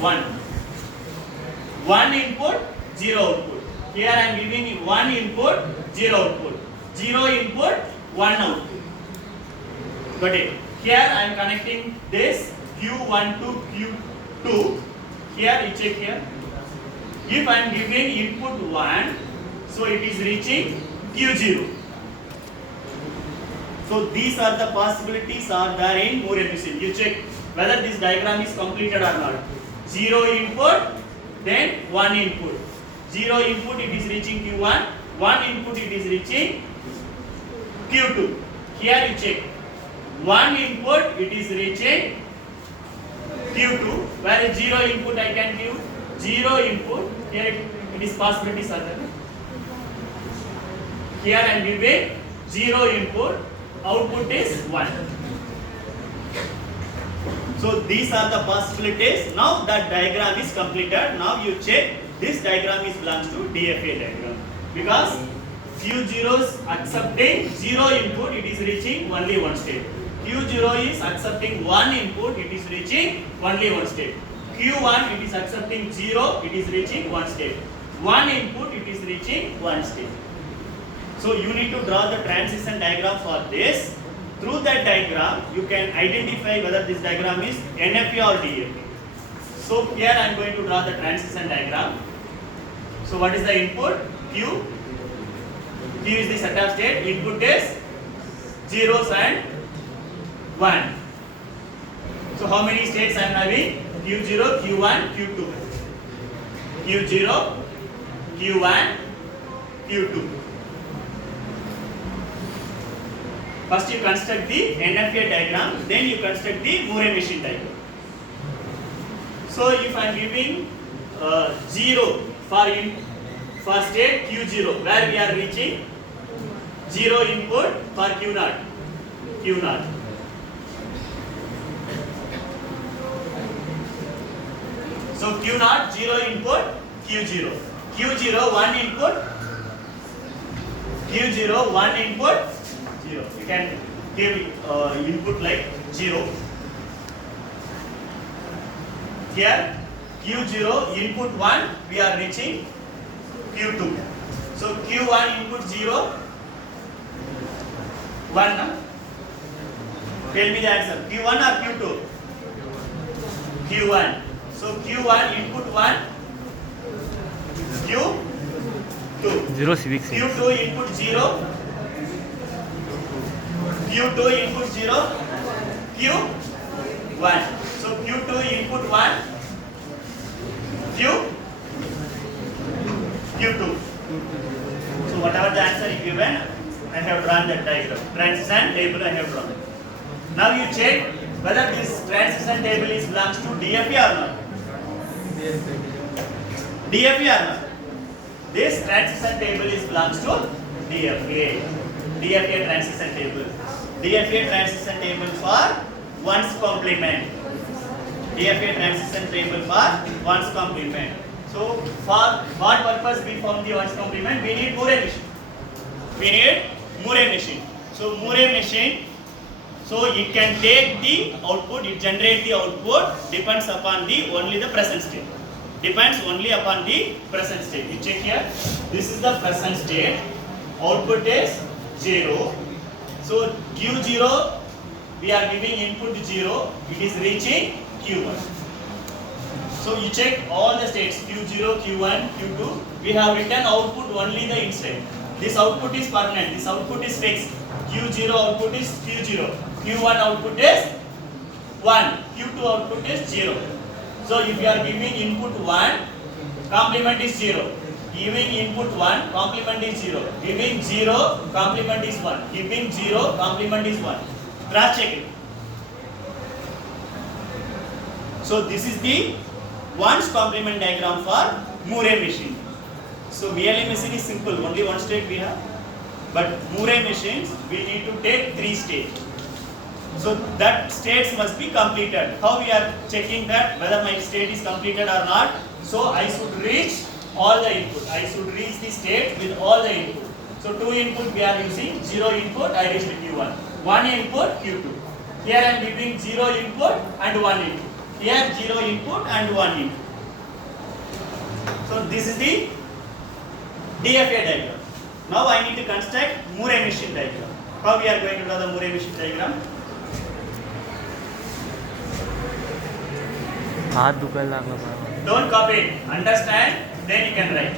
1. 1 input, 0 output. Here I am giving 1 input, 0 output. 0 input, 1 output. Got it? Here I am connecting this Q1 to Q2. Here you check here. If I am giving input 1, so it is reaching Q0. So these are the possibilities are there in Mealy Machine. You check whether this diagram is completed or not. 0 input, then 1 input. 0 input it is reaching Q1, 1 input it is reaching Q2. Here you check. 1 input it is reaching Q2, whereas 0 input I can give 0 input. Here it is possibilities are there. Here I am giving 0 input, output is 1. So these are the possibilities. Now that diagram is completed. Now you check this diagram is belongs to DFA diagram because Q0 is accepting 0 input, it is reaching only one state. Q0 is accepting 1 input, it is reaching only one state. Q1 it is accepting 0, it is reaching one state. 1 input it is reaching one state. So you need to draw the transition diagram for this. Through that diagram you can identify whether this diagram is NFA or DFA. So here I am going to draw the transition diagram. So what is the input? Q. Q is the setup state. Input is zeros and 1. So how many states I am having? Q0, Q1, Q2. Q0, Q1, Q2. First you construct the NFA diagram, then you construct the Mealy Machine diagram. So if I am giving 0 for state Q0, where we are reaching 0 input for Q0. Q0. So Q0, 0 input, Q0. Q0, 1 input. Q0, 1 input, 0. You can give input like 0. Here, Q0, input 1, we are reaching Q2. So Q1 input 0, 1. Tell me the answer. Q1 or Q2? Q1. So Q1 input 1, Q2. 0 civics. Q2 input 0, Q2 input 0, Q1. So Q2 input 1, Q2. So whatever the answer is given, I have drawn that diagram. Transition table I have drawn. Now you check whether this transition table is belongs to DFA or not. DFA or not. This transition table is belongs to DFA. DFA transition table. DFA transition table for one's complement. DFA transition table for one's complement. So for what purpose we form the one's complement? We need Mealy Machine. We need Mealy Machine. So Mealy Machine, so it can take the output, it generate the output, depends upon the only the present state. Depends only upon the present state. You check here. This is the present state. Output is 0. So Q0, we are giving input 0. It is reaching Q1. So you check all the states Q0, Q1, Q2. We have written output only the instant. This output is permanent. This output is fixed. Q0 output is Q0. Q1 output is 1. Q2 output is 0. So if you are giving input 1, complement is 0. Giving input 1, complement is 0. Giving 0, complement is 1. Giving 0, complement is 1. Cross check it. So this is the one's complement diagram for Mealy Machine. So Mealy Machine is simple, only one state we have. But Mealy machines, we need to take 3 states. So that states must be completed. How we are checking that whether my state is completed or not? So I should reach all the input. I should reach the state with all the input. So 2 input we are using, 0 input I reached Q1. 1 input Q2. Here I am giving 0 input and 1 input. Here 0 input and 1 input. So this is the DFA diagram. Now I need to construct Mealy Machine diagram. How we are going to draw the Mealy Machine diagram? हाथ दुखायला लागला. Don't copy it. Understand, then you can write.